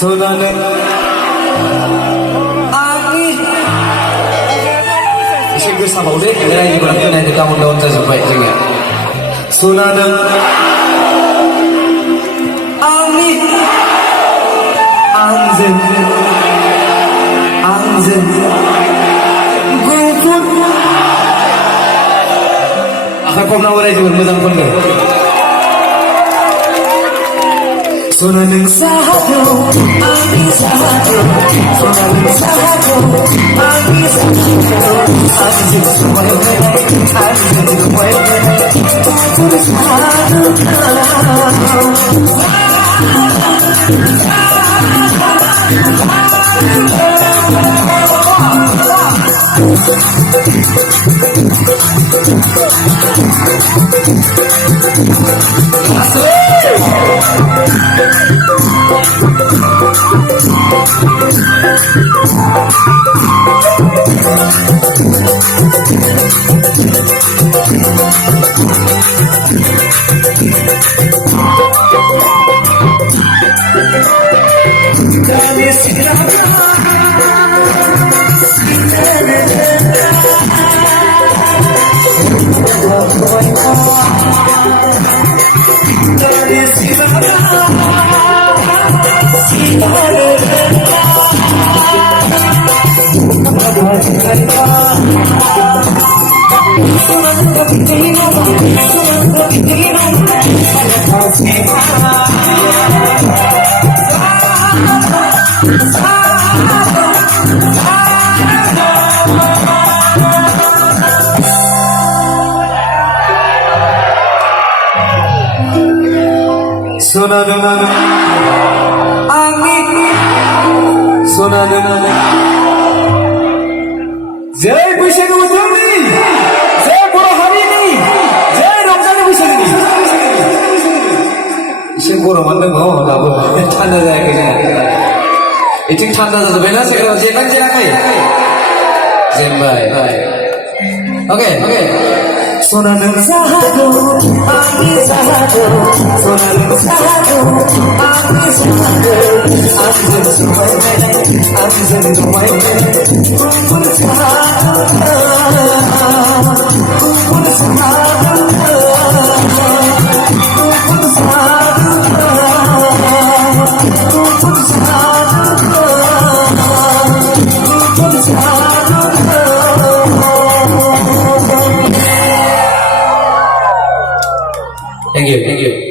सोनानं एसे गोसाबाव दे रायजोफोरा खोनायाखै down down जाजोब्बाय जोंनिया सोनानं आंनि आंजों गुबुन आखाइ खबनांगौ रायजोफोर मोजां खनदो सोनानं साहाखौ आंनि साहाखौ सोनानं साहाखौ आंनि साहाखौ आंजों समायनाय आंजों समायनाय गुबुन साहाखौ सोनानं आंनि सोनानं जय बैसागु बोथोरनि जय बर' हारिनि जय रंजालि बैसागुनि एसे गरमानो दङ दाबो थान्दा जायाखै जोंना एथिं थान्दा जाजोब्बायना जायगायाव जेनाखै जेनबाय ओके सोनानं साहाखौ आंनि साहाखौ सोनानं साहाखौ आंनि साहाखौ आंजों समायनाय आंजों समायनाय गुबुन साहाखौ गुबुन साहाखौ गुबुन साहाखौ गुबुन साहाखौ गुबुन साहाखौ Thank you.